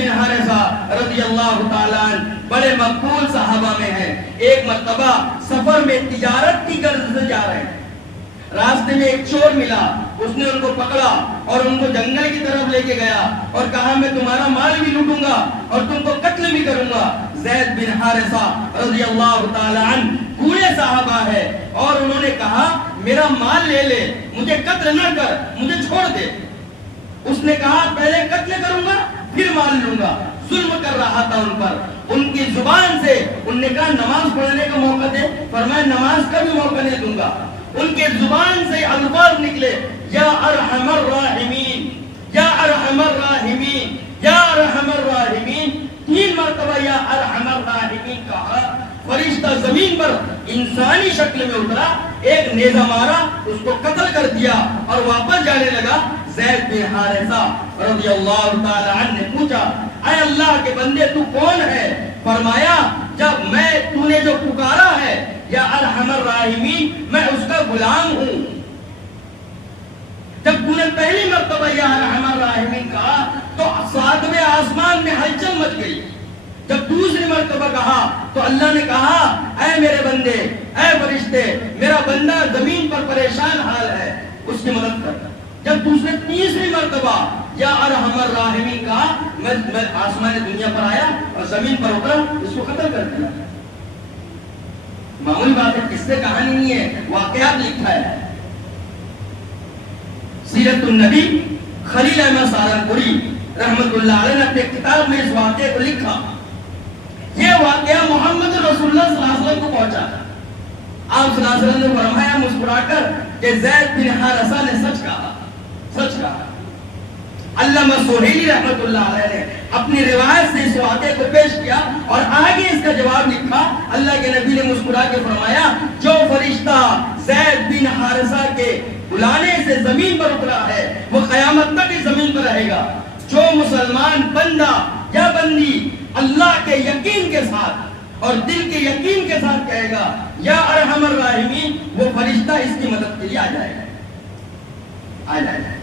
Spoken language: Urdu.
بن حارثہ رضی اللہ تعالیٰ عنہ بڑے مقبول صحابہ میں ہیں. ایک مرتبہ سفر میں تجارت کی غرض سے جا رہے ہیں. راستے میں ایک چور ملا, اس نے ان کو پکڑا اور ان کو جنگل کی طرف لے کے گیا اور کہا میں تمہارا مال بھی لوٹوں گا اور تم کو قتل بھی کروں گا. زید بن حارثہ رضی اللہ تعالیٰ عنہ بوڑھے صحابہ ہے اور انہوں نے کہا میرا مال لے لے, مجھے قتل نہ کر, مجھے چھوڑ دے. اس نے کہا پہلے قتل کروں گا پھر مال لوں گا. ظلم کر رہا تھا ان پر. ان کی زبان سے ان نے کہا نماز پڑھنے کا موقع دے, فرمایا نماز کا بھی موقع نہیں دوں گا. ان کے زبان سے الفاظ نکلے یا ارحم الراحمین, یا ارحم الراحمین, یا ارحم الراحمین. 3 مرتبہ یا ارحم الراحمین کہا. فرشتہ زمین پر انسانی شکل میں اترا, ایک نیزہ مارا, اس کو قتل کر دیا اور واپس جانے لگا. زید بن حارثہ رضی اللہ تعالی عنہ نے پوچھا اے اللہ کے بندے تو کون ہے؟ فرمایا جب میں تو نے جو پکارا ہے یا ارحم الراحمین, میں اس کا غلام ہوں. جب تو نے پہلی مرتبہ یا ارحم الراحمین کہا تو 7ویں آسمان میں ہلچل مچ گئی. جب دوسری مرتبہ کہا تو اللہ نے کہا اے میرے بندے, اے فرشتے, میرا بندہ زمین پر پریشان حال ہے, اس کی مدد کر. جب دوسرے تیسری مرتبہ یا ارحم الراحمین کہا, میں آسمان دنیا پر آیا اور زمین پر اترا, اس کو قتل کر دیا. معمولی بات ہے, کس سے کہانی نہیں ہے, واقعات لکھا ہے. سیرت النبی خلیل احمد سہارنپوری رحمت اللہ علیہ نے اپنے کتاب میں اس واقعے کو لکھا. یہ واقعہ محمد رسول اللہ صلی اللہ علیہ وسلم کو پہنچا. آپ صلی اللہ علیہ وسلم نے فرمایا مسکرا کر کہ زید بن حارثہ نے سچ کہا, سچ کہا. علامہ سہیلی رحمت اللہ علیہ نے اپنی روایت سے اس واقعے کو پیش کیا اور آگے اس کا جواب لکھا. اللہ کے نبی نے مسکرا کے فرمایا جو فرشتہ زید بن حارثہ کے بلانے سے زمین پر اترا ہے وہ قیامت تک اس زمین پر رہے گا. جو مسلمان بندہ یا بندی اللہ کے یقین کے ساتھ اور دل کے یقین کے ساتھ کہے گا یا ارحم الراحمین, وہ فرشتہ اس کی مدد کے لیے آ جائے گا, آ جائے گا.